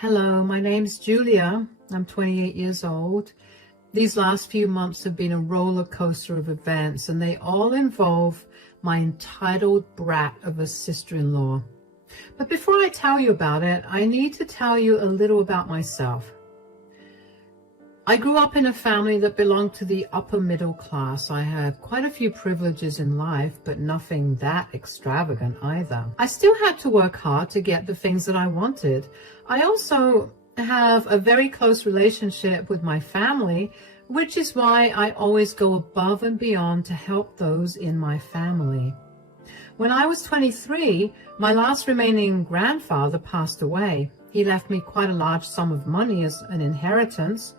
Hello, my name's Julia. I'm 28 years old. These last few months have been a roller coaster of events, and they all involve my entitled brat of a sister-in-law. But before I tell you about it, I need to tell you a little about myself. I grew up in a family that belonged to the upper middle class. I had quite a few privileges in life, but nothing that extravagant either. I still had to work hard to get the things that I wanted. I also have a very close relationship with my family, which is why I always go above and beyond to help those in my family. When I was 23, my last remaining grandfather passed away. He left me quite a large sum of money as an inheritance.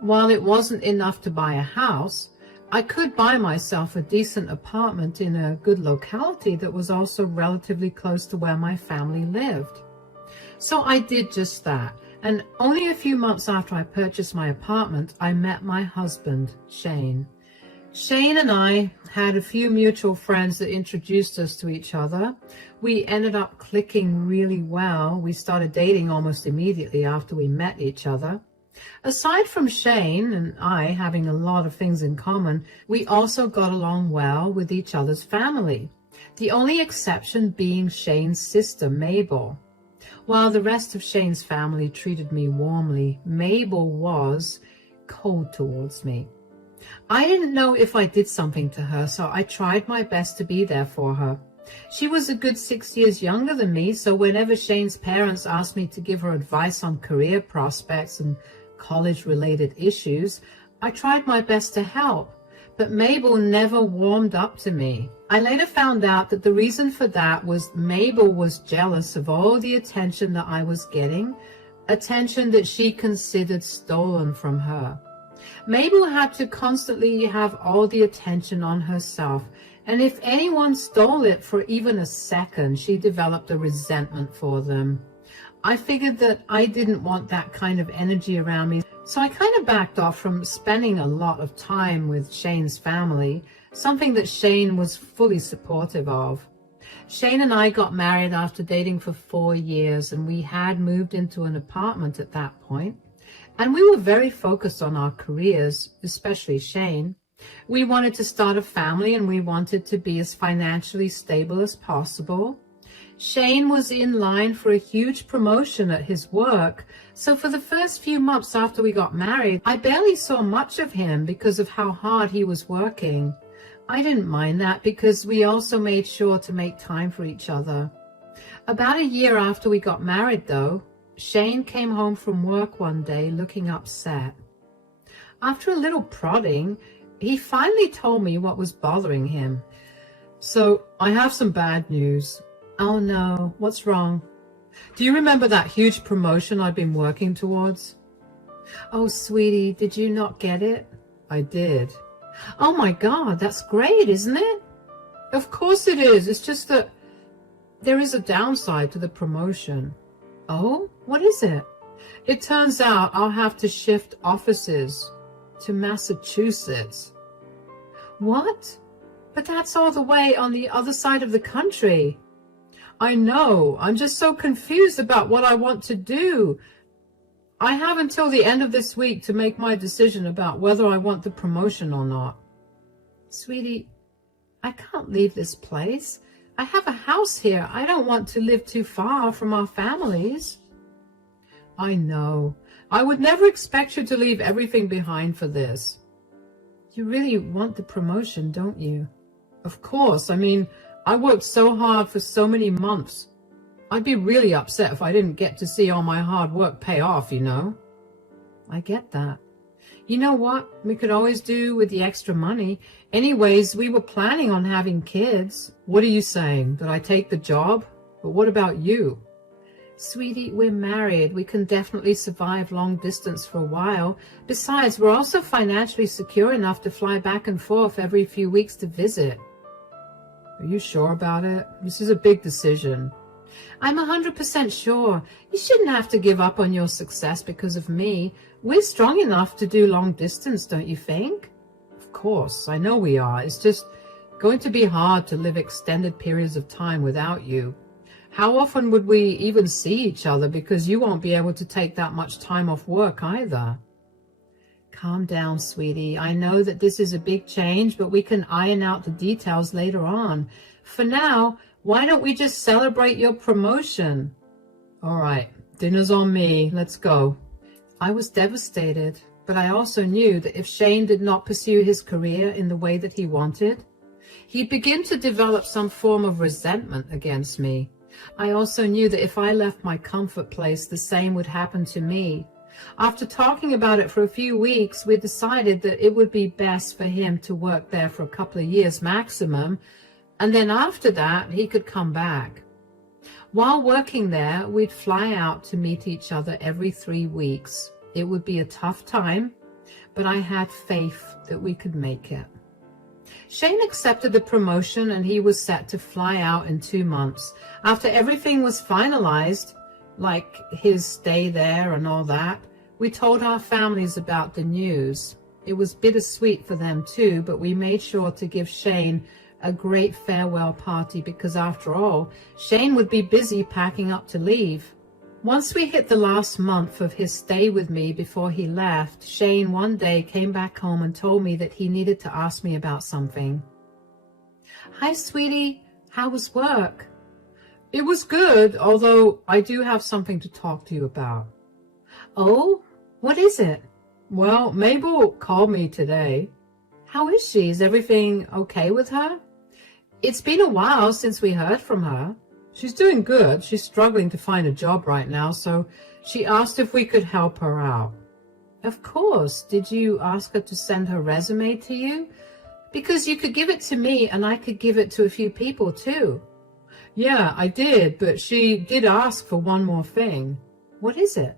While it wasn't enough to buy a house, I could buy myself a decent apartment in a good locality that was also relatively close to where my family lived. So I did just that, and only a few months after I purchased my apartment, I met my husband, Shane. Shane and I had a few mutual friends that introduced us to each other. We ended up clicking really well. We started dating almost immediately after we met each other. Aside from Shane and I having a lot of things in common, we also got along well with each other's family, the only exception being Shane's sister, Mabel. While the rest of Shane's family treated me warmly, Mabel was cold towards me. I didn't know if I did something to her, so I tried my best to be there for her. She was a good 6 years younger than me, so whenever Shane's parents asked me to give her advice on career prospects and college-related issues, I tried my best to help, but Mabel never warmed up to me. I later found out that the reason for that was Mabel was jealous of all the attention that I was getting, attention that she considered stolen from her. Mabel had to constantly have all the attention on herself, and if anyone stole it for even a second, she developed a resentment for them. I figured that I didn't want that kind of energy around me, so I kind of backed off from spending a lot of time with Shane's family, something that Shane was fully supportive of. Shane and I got married after dating for 4 years, and we had moved into an apartment at that point. And we were very focused on our careers, especially Shane. We wanted to start a family, and we wanted to be as financially stable as possible. Shane was in line for a huge promotion at his work, so for the first few months after we got married, I barely saw much of him because of how hard he was working. I didn't mind that because we also made sure to make time for each other. About a year after we got married, though, Shane came home from work one day looking upset. After a little prodding, he finally told me what was bothering him. "So, I have some bad news." "Oh no, what's wrong?" "Do you remember that huge promotion I've been working towards?" "Oh, sweetie, did you not get it?" "I did." "Oh my God, that's great, isn't it?" "Of course it is. It's just that there is a downside to the promotion." "Oh, what is it?" "It turns out I'll have to shift offices to Massachusetts." "What? But that's all the way on the other side of the country." "I know. I'm just so confused about what I want to do. I have until the end of this week to make my decision about whether I want the promotion or not." "Sweetie, I can't leave this place. I have a house here. I don't want to live too far from our families." "I know. I would never expect you to leave everything behind for this." "You really want the promotion, don't you?" "Of course. I mean, I worked so hard for so many months. I'd be really upset if I didn't get to see all my hard work pay off, you know." "I get that. You know what we could always do with the extra money? Anyways, we were planning on having kids." "What are you saying? That I take the job? But what about you?" "Sweetie, we're married. We can definitely survive long distance for a while. Besides, we're also financially secure enough to fly back and forth every few weeks to visit." "Are you sure about it? This is a big decision." "I'm 100% sure. You shouldn't have to give up on your success because of me. We're strong enough to do long distance, don't you think?" "Of course, I know we are. It's just going to be hard to live extended periods of time without you. How often would we even see each other, because you won't be able to take that much time off work either? Calm down, sweetie. I know that this is a big change, but we can iron out the details later on. For now, why don't we just celebrate your promotion? All right, dinner's on me. Let's go. I was devastated, but I also knew that if Shane did not pursue his career in the way that he wanted, he'd begin to develop some form of resentment against me. I also knew that if I left my comfort place, the same would happen to me. After talking about it for a few weeks, we decided that it would be best for him to work there for a couple of years maximum, and then after that, he could come back. While working there, we'd fly out to meet each other every 3 weeks. It would be a tough time, but I had faith that we could make it. Shane accepted the promotion and he was set to fly out in 2 months. After everything was finalized, like his stay there and all that, we told our families about the news. It was bittersweet for them too, but we made sure to give Shane a great farewell party because after all, Shane would be busy packing up to leave. Once we hit the last month of his stay with me before he left, Shane one day came back home and told me that he needed to ask me about something. Hi, sweetie. How was work? It was good, although I do have something to talk to you about. Oh, what is it? Well, Mabel called me today. How is she? Is everything okay with her? It's been a while since we heard from her. She's doing good. She's struggling to find a job right now, so she asked if we could help her out. Of course. Did you ask her to send her resume to you? Because you could give it to me and I could give it to a few people too. Yeah, I did, but she did ask for one more thing. What is it?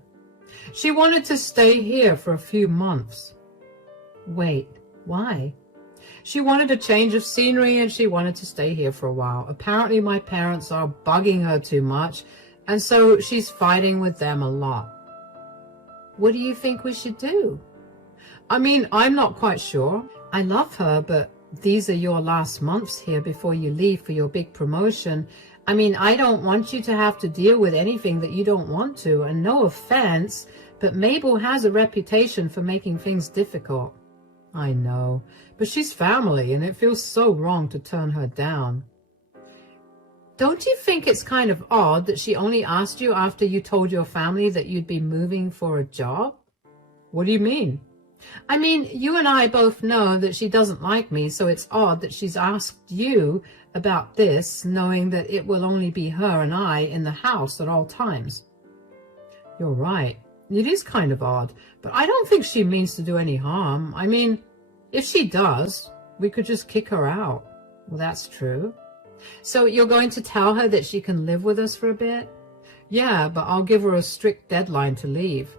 She wanted to stay here for a few months. Wait, why? She wanted a change of scenery and she wanted to stay here for a while. Apparently my parents are bugging her too much, and so she's fighting with them a lot. What do you think we should do? I mean, I'm not quite sure. I love her, but these are your last months here before you leave for your big promotion. I mean, I don't want you to have to deal with anything that you don't want to, and no offense, but Mabel has a reputation for making things difficult. I know, but she's family and it feels so wrong to turn her down. Don't you think it's kind of odd that she only asked you after you told your family that you'd be moving for a job? What do you mean? I mean, you and I both know that she doesn't like me, so it's odd that she's asked you about this, knowing that it will only be her and I in the house at all times. You're right. It is kind of odd, but I don't think she means to do any harm. I mean, if she does, we could just kick her out. Well, that's true. So you're going to tell her that she can live with us for a bit? Yeah, but I'll give her a strict deadline to leave.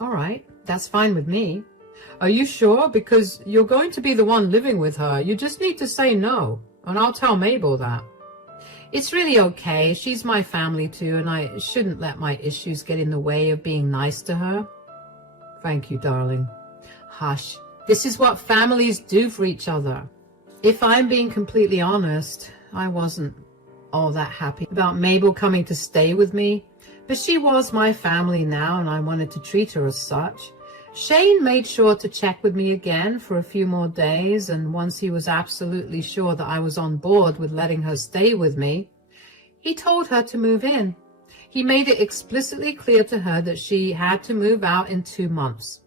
All right, that's fine with me. Are you sure? Because you're going to be the one living with her. You just need to say no, and I'll tell Mabel that. It's really okay. She's my family too, and I shouldn't let my issues get in the way of being nice to her. Thank you, darling. Hush. This is what families do for each other. If I'm being completely honest, I wasn't all that happy about Mabel coming to stay with me, but she was my family now, and I wanted to treat her as such. Shane made sure to check with me again for a few more days, and once he was absolutely sure that I was on board with letting her stay with me, he told her to move in. He made it explicitly clear to her that she had to move out in 2 months.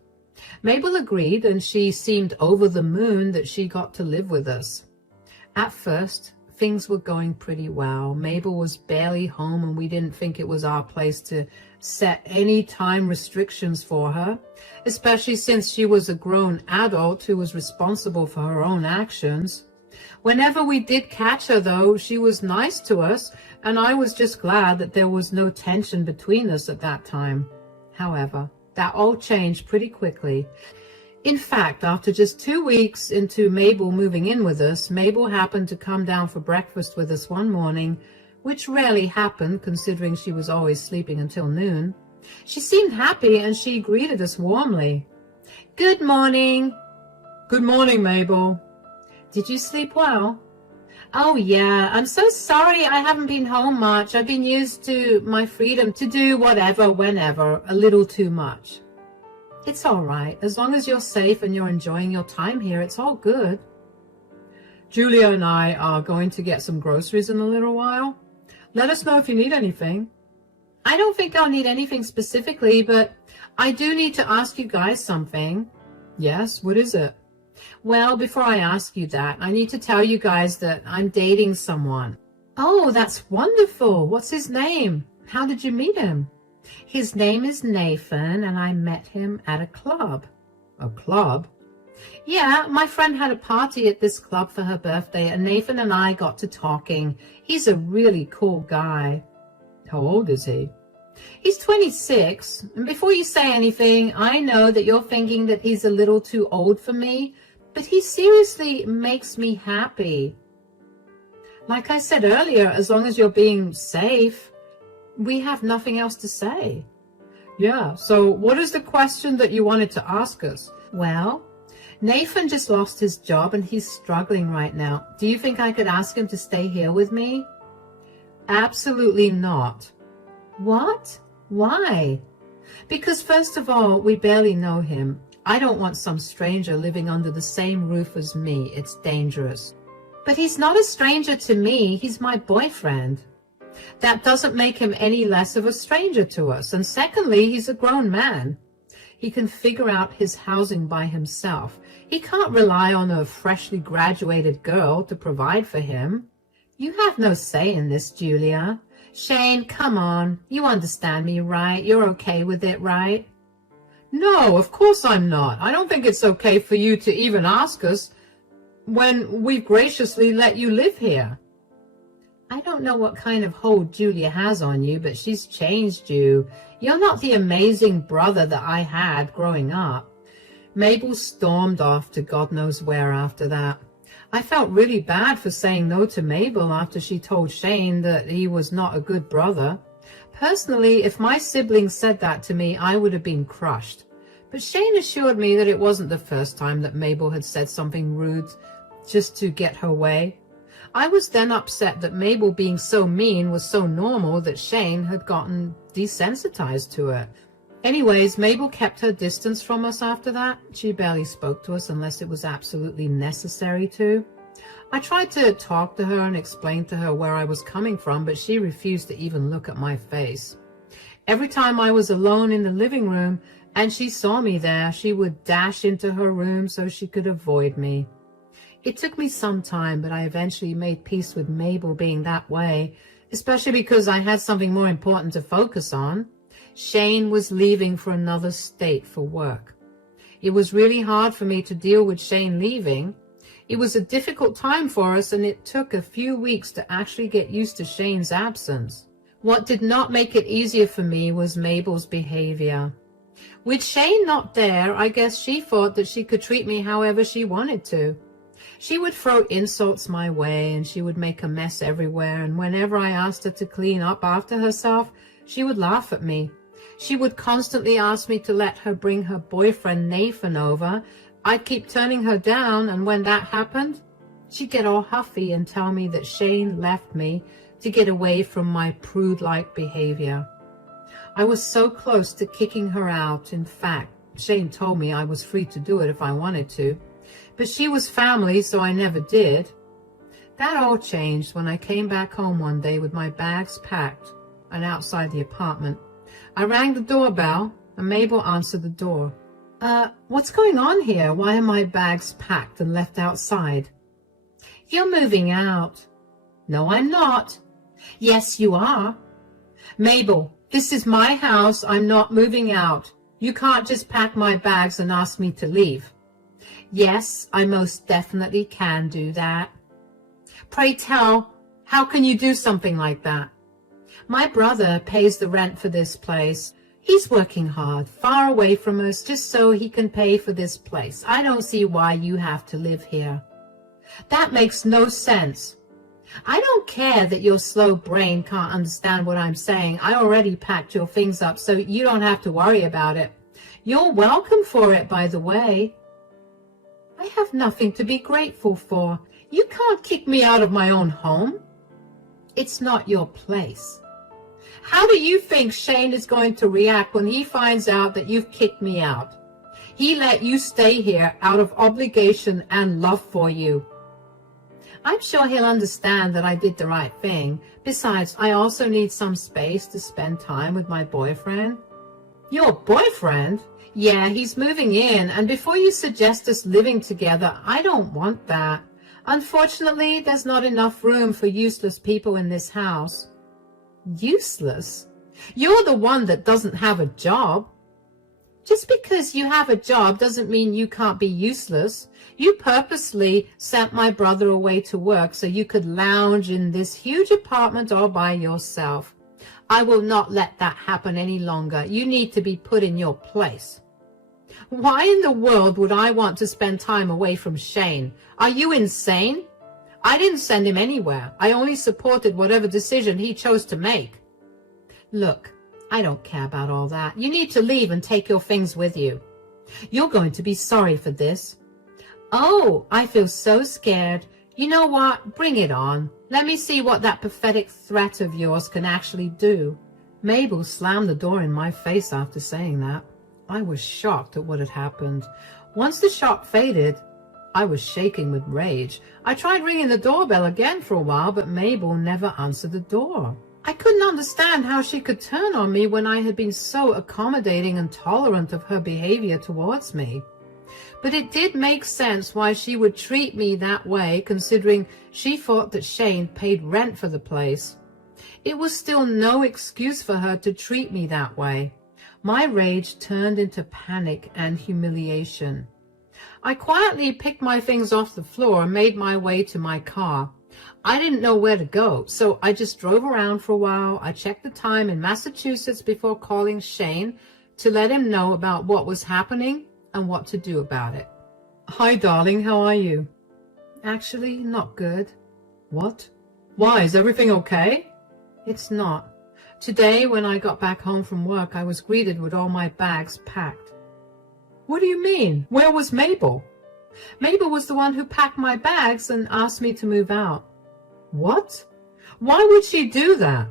Mabel agreed, and she seemed over the moon that she got to live with us. At first, things were going pretty well. Mabel was barely home, and we didn't think it was our place to set any time restrictions for her, especially since she was a grown adult who was responsible for her own actions. Whenever we did catch her, though, she was nice to us, and I was just glad that there was no tension between us at that time. However, that all changed pretty quickly. In fact, after just 2 weeks into Mabel moving in with us, Mabel happened to come down for breakfast with us one morning, which rarely happened considering she was always sleeping until noon. She seemed happy and she greeted us warmly. Good morning. Good morning, Mabel. Did you sleep well? Oh yeah, I'm so sorry I haven't been home much. I've been used to my freedom to do whatever, whenever, a little too much. It's all right. As long as you're safe and you're enjoying your time here, it's all good. Julia and I are going to get some groceries in a little while. Let us know if you need anything. I don't think I'll need anything specifically, but I do need to ask you guys something. Yes, what is it? Well, before I ask you that, I need to tell you guys that I'm dating someone. Oh, that's wonderful. What's his name? How did you meet him? His name is Nathan, and I met him at a club. A club? Yeah, my friend had a party at this club for her birthday, and Nathan and I got to talking. He's a really cool guy. How old is he? He's 26, and before you say anything, I know that you're thinking that he's a little too old for me, but he seriously makes me happy. Like I said earlier, as long as you're being safe, we have nothing else to say. Yeah, so what is the question that you wanted to ask us? Well, Nathan just lost his job and he's struggling right now. Do you think I could ask him to stay here with me? Absolutely not. What? Why? Because first of all, we barely know him. I don't want some stranger living under the same roof as me. It's dangerous. But he's not a stranger to me. He's my boyfriend. That doesn't make him any less of a stranger to us. And secondly, he's a grown man. He can figure out his housing by himself. He can't rely on a freshly graduated girl to provide for him. You have no say in this, Julia. Shane, come on. You understand me, right? You're okay with it, right? No, of course I'm not. I don't think it's okay for you to even ask us when we've graciously let you live here. I don't know what kind of hold Julia has on you, but she's changed you. You're not the amazing brother that I had growing up. Mabel stormed off to God knows where after that. I felt really bad for saying no to Mabel after she told Shane that he was not a good brother. Personally, if my siblings said that to me, I would have been crushed. But Shane assured me that it wasn't the first time that Mabel had said something rude just to get her way. I was then upset that Mabel being so mean was so normal that Shane had gotten desensitized to it. Anyways, Mabel kept her distance from us after that. She barely spoke to us unless it was absolutely necessary to. I tried to talk to her and explain to her where I was coming from, but she refused to even look at my face. Every time I was alone in the living room and she saw me there, she would dash into her room so she could avoid me. It took me some time, but I eventually made peace with Mabel being that way, especially because I had something more important to focus on. Shane was leaving for another state for work. It was really hard for me to deal with Shane leaving. It was a difficult time for us, and it took a few weeks to actually get used to Shane's absence. What did not make it easier for me was Mabel's behavior. With Shane not there, I guess she thought that she could treat me however she wanted to. She would throw insults my way, and she would make a mess everywhere, and whenever I asked her to clean up after herself, she would laugh at me. She would constantly ask me to let her bring her boyfriend Nathan over. I'd keep turning her down, and when that happened, she'd get all huffy and tell me that Shane left me to get away from my prude-like behavior. I was so close to kicking her out. In fact, Shane told me I was free to do it if I wanted to. But she was family, so I never did. That all changed when I came back home one day with my bags packed and outside the apartment. I rang the doorbell, and Mabel answered the door. What's going on here? Why are my bags packed and left outside? You're moving out. No, I'm not. Yes, you are. Mabel, this is my house. I'm not moving out. You can't just pack my bags and ask me to leave. Yes, I most definitely can do that. Pray tell, how can you do something like that? My brother pays the rent for this place. He's working hard, far away from us, just so he can pay for this place. I don't see why you have to live here. That makes no sense. I don't care that your slow brain can't understand what I'm saying. I already packed your things up, so you don't have to worry about it. You're welcome for it, by the way. I have nothing to be grateful for. You can't kick me out of my own home. It's not your place. How do you think Shane is going to react when he finds out that you've kicked me out? He let you stay here out of obligation and love for you. I'm sure he'll understand that I did the right thing. Besides, I also need some space to spend time with my boyfriend. Your boyfriend? Yeah, he's moving in, and before you suggest us living together, I don't want that. Unfortunately, there's not enough room for useless people in this house. Useless? You're the one that doesn't have a job. Just because you have a job doesn't mean you can't be useless. You purposely sent my brother away to work so you could lounge in this huge apartment all by yourself. I will not let that happen any longer. You need to be put in your place. Why in the world would I want to spend time away from Shane? Are you insane? I didn't send him anywhere. I only supported whatever decision he chose to make. Look, I don't care about all that. You need to leave and take your things with you. You're going to be sorry for this. Oh, I feel so scared. You know what? Bring it on. Let me see what that pathetic threat of yours can actually do. Mabel slammed the door in my face after saying that. I was shocked at what had happened. Once the shock faded, I was shaking with rage. I tried ringing the doorbell again for a while, but Mabel never answered the door. I couldn't understand how she could turn on me when I had been so accommodating and tolerant of her behavior towards me. But it did make sense why she would treat me that way, considering she thought that Shane paid rent for the place. It was still no excuse for her to treat me that way. My rage turned into panic and humiliation. I quietly picked my things off the floor and made my way to my car. I didn't know where to go, so I just drove around for a while. I checked the time in Massachusetts before calling Shane to let him know about what was happening and what to do about it. Hi, darling, how are you? Actually, not good. What? Why, is everything okay? It's not. Today, when I got back home from work, I was greeted with all my bags packed. What do you mean? Where was Mabel? Mabel was the one who packed my bags and asked me to move out. What? Why would she do that?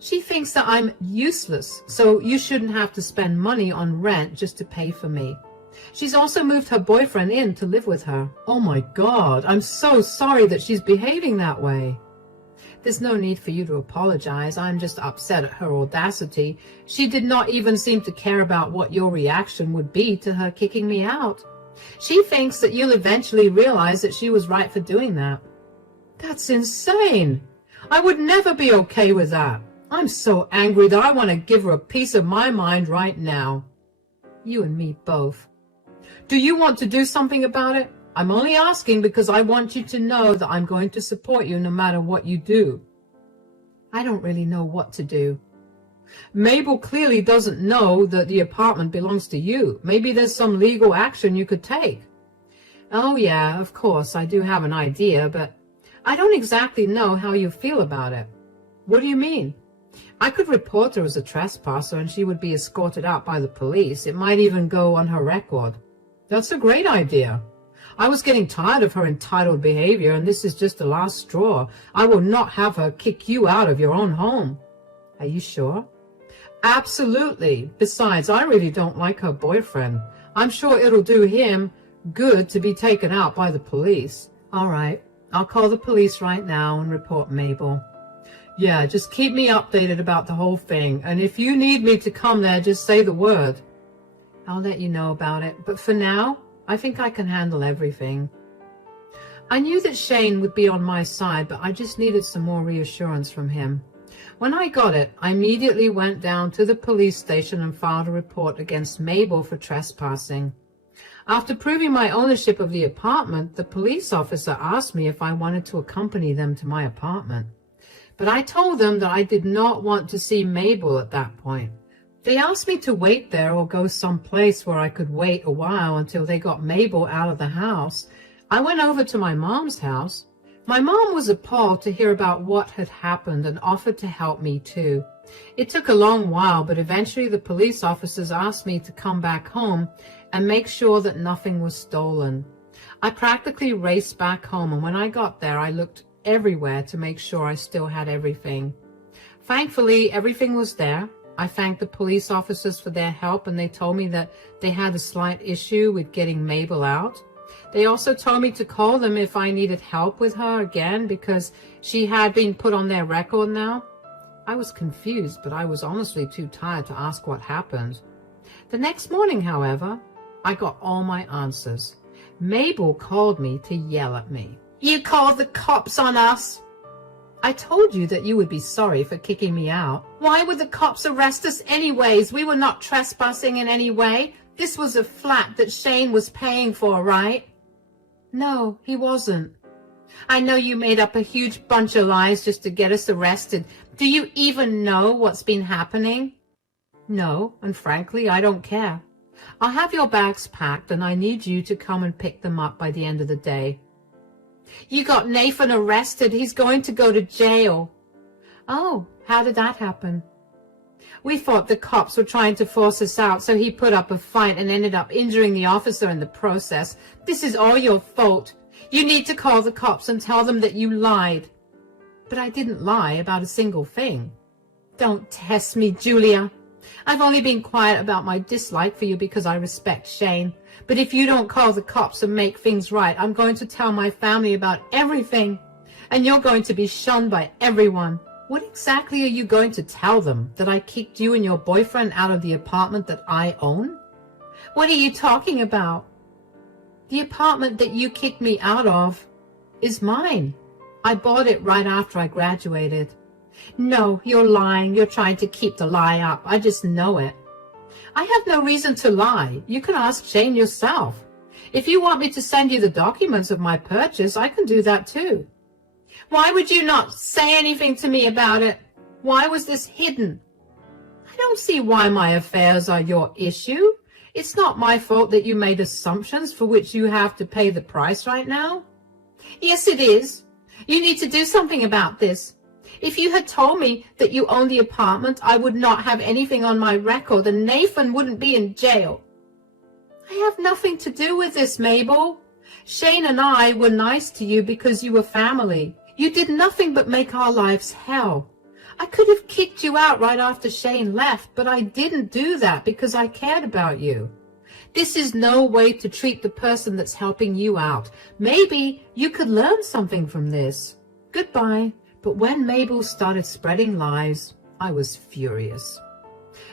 She thinks that I'm useless, so you shouldn't have to spend money on rent just to pay for me. She's also moved her boyfriend in to live with her. Oh my God, I'm so sorry that she's behaving that way. There's no need for you to apologize. I'm just upset at her audacity. She did not even seem to care about what your reaction would be to her kicking me out. She thinks that you'll eventually realize that she was right for doing that. That's insane. I would never be okay with that. I'm so angry that I want to give her a piece of my mind right now. You and me both. Do you want to do something about it? I'm only asking because I want you to know that I'm going to support you no matter what you do. I don't really know what to do. Mabel clearly doesn't know that the apartment belongs to you. Maybe there's some legal action you could take. Oh yeah, of course, I do have an idea, but I don't exactly know how you feel about it. What do you mean? I could report her as a trespasser and she would be escorted out by the police. It might even go on her record. That's a great idea. I was getting tired of her entitled behavior, and this is just the last straw. I will not have her kick you out of your own home. Are you sure? Absolutely. Besides, I really don't like her boyfriend. I'm sure it'll do him good to be taken out by the police. All right, I'll call the police right now and report Mabel. Yeah, just keep me updated about the whole thing, and if you need me to come there, just say the word. I'll let you know about it, but for now, I think I can handle everything. I knew that Shane would be on my side, but I just needed some more reassurance from him. When I got it, I immediately went down to the police station and filed a report against Mabel for trespassing. After proving my ownership of the apartment, the police officer asked me if I wanted to accompany them to my apartment. But I told them that I did not want to see Mabel at that point. They asked me to wait there or go someplace where I could wait a while until they got Mabel out of the house. I went over to my mom's house. My mom was appalled to hear about what had happened and offered to help me too. It took a long while, but eventually the police officers asked me to come back home and make sure that nothing was stolen. I practically raced back home, and when I got there, I looked everywhere to make sure I still had everything. Thankfully, everything was there. I thanked the police officers for their help, and they told me that they had a slight issue with getting Mabel out. They also told me to call them if I needed help with her again, because she had been put on their record now. I was confused, but I was honestly too tired to ask what happened. The next morning, however, I got all my answers. Mabel called me to yell at me. "You called the cops on us!" "I told you that you would be sorry for kicking me out." "Why would the cops arrest us anyways? We were not trespassing in any way. This was a flat that Shane was paying for, right?" "No, he wasn't." "I know you made up a huge bunch of lies just to get us arrested. Do you even know what's been happening?" "No, and frankly, I don't care. I'll have your bags packed, and I need you to come and pick them up by the end of the day." "You got Nathan arrested. He's going to go to jail." "Oh, how did that happen?" "We thought the cops were trying to force us out, so he put up a fight and ended up injuring the officer in the process. This is all your fault. You need to call the cops and tell them that you lied." "But I didn't lie about a single thing." "Don't test me, Julia. I've only been quiet about my dislike for you because I respect Shane. But if you don't call the cops and make things right, I'm going to tell my family about everything. And you're going to be shunned by everyone." "What exactly are you going to tell them? That I kicked you and your boyfriend out of the apartment that I own?" "What are you talking about?" "The apartment that you kicked me out of is mine. I bought it right after I graduated." "No, you're lying. You're trying to keep the lie up. I just know it." "I have no reason to lie. You can ask Shane yourself. If you want me to send you the documents of my purchase, I can do that too." "Why would you not say anything to me about it? Why was this hidden?" "I don't see why my affairs are your issue. It's not my fault that you made assumptions for which you have to pay the price right now." "Yes, it is. You need to do something about this. If you had told me that you owned the apartment, I would not have anything on my record, and Nathan wouldn't be in jail." "I have nothing to do with this, Mabel. Shane and I were nice to you because you were family. You did nothing but make our lives hell. I could have kicked you out right after Shane left, but I didn't do that because I cared about you. This is no way to treat the person that's helping you out. Maybe you could learn something from this. Goodbye." But when Mabel started spreading lies, I was furious.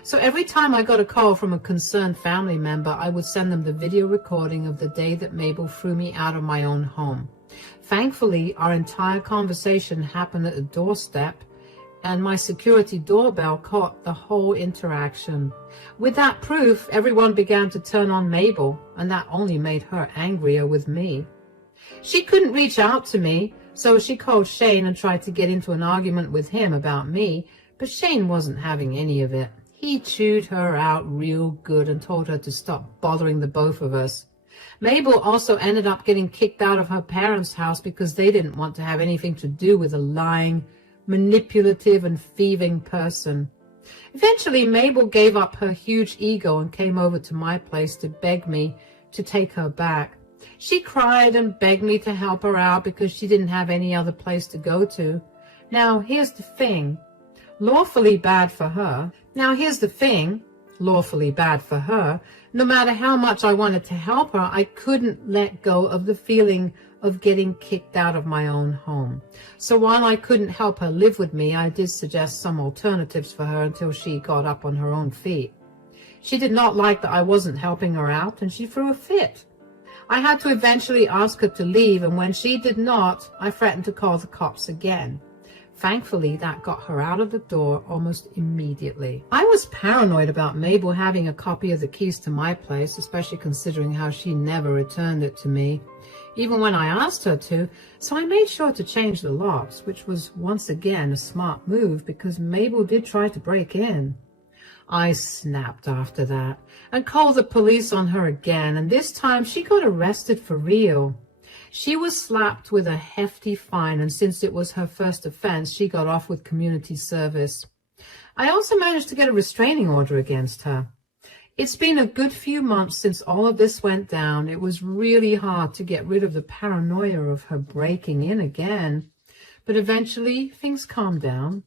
So every time I got a call from a concerned family member, I would send them the video recording of the day that Mabel threw me out of my own home. Thankfully, our entire conversation happened at the doorstep, and my security doorbell caught the whole interaction. With that proof, everyone began to turn on Mabel, and that only made her angrier with me. She couldn't reach out to me, so she called Shane and tried to get into an argument with him about me, but Shane wasn't having any of it. He chewed her out real good and told her to stop bothering the both of us. Mabel also ended up getting kicked out of her parents' house because they didn't want to have anything to do with a lying, manipulative, and thieving person. Eventually, Mabel gave up her huge ego and came over to my place to beg me to take her back. She cried and begged me to help her out because she didn't have any other place to go to. Now, here's the thing. Lawfully bad for her. No matter how much I wanted to help her, I couldn't let go of the feeling of getting kicked out of my own home. So while I couldn't help her live with me, I did suggest some alternatives for her until she got up on her own feet. She did not like that I wasn't helping her out, and she threw a fit. I had to eventually ask her to leave, and when she did not, I threatened to call the cops again. Thankfully, that got her out of the door almost immediately. I was paranoid about Mabel having a copy of the keys to my place, especially considering how she never returned it to me, even when I asked her to, so I made sure to change the locks, which was once again a smart move because Mabel did try to break in. I snapped after that and called the police on her again, and this time she got arrested for real. She was slapped with a hefty fine, and since it was her first offense, she got off with community service. I also managed to get a restraining order against her. It's been a good few months since all of this went down. It was really hard to get rid of the paranoia of her breaking in again. But eventually, things calmed down.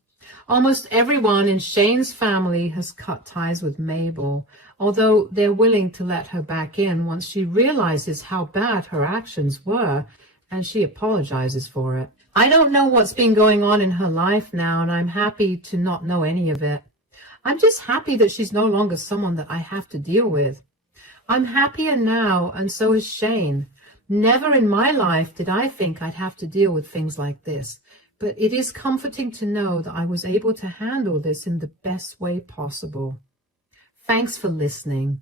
Almost everyone in Shane's family has cut ties with Mabel, although they're willing to let her back in once she realizes how bad her actions were, and she apologizes for it. I don't know what's been going on in her life now, and I'm happy to not know any of it. I'm just happy that she's no longer someone that I have to deal with. I'm happier now, and so is Shane. Never in my life did I think I'd have to deal with things like this, but it is comforting to know that I was able to handle this in the best way possible. Thanks for listening.